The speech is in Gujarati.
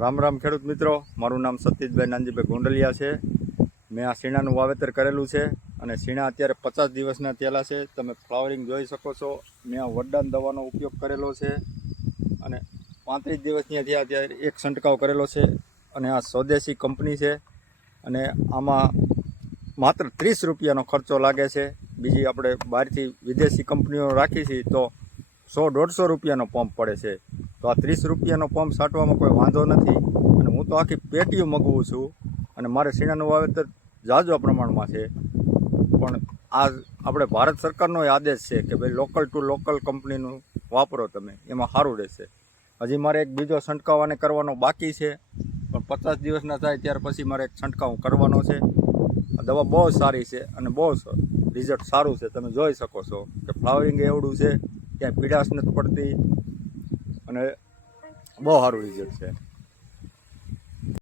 રામ રામ ખેડૂત મિત્રો, મારું નામ સતીશભાઈ નાનજીભાઈ ગોંડલિયા છે। મેં આ શીણાનું વાવેતર કરેલું છે અને શીણા અત્યારે 50 દિવસના થયેલા છે। તમે ફ્લાવરિંગ જોઈ શકો છો। મેં આ વરદાન દવાનો ઉપયોગ કરેલો છે અને 35 દિવસની થયા ત્યારે એક છંટકાવ કરેલો છે અને આ સ્વદેશી કંપની છે અને આમાં માત્ર 30 રૂપિયાનો ખર્ચો લાગે છે। બીજી આપણે બહારથી વિદેશી કંપનીઓ રાખી છે તો 100-150 રૂપિયાનો પંપ પડે છે। તો આ 30 રૂપિયાનો પંપ છાંટવામાં કોઈ વાંધો નથી અને હું તો આખી પેટીઓ મગાવું છું અને મારે શીણાનું વાવેતર ઝાઝા પ્રમાણમાં છે। પણ આ આપણે ભારત સરકારનો આદેશ છે કે ભાઈ લોકલ ટુ લોકલ કંપનીનું વાપરો તમે, એમાં સારું રહેશે। હજી મારે એક બીજો છંટકાવ આને કરવાનો બાકી છે, પણ 50 દિવસના થાય ત્યાર પછી મારે એક છંટકાવ કરવાનો છે। આ દવા બહુ સારી છે અને બહુ રિઝલ્ટ સારું છે। તમે જોઈ શકો છો કે ફ્લાવરિંગ એવડું છે, ક્યાંય પીડાશ નથી પડતી અને બહુ સારું રિઝલ્ટ છે।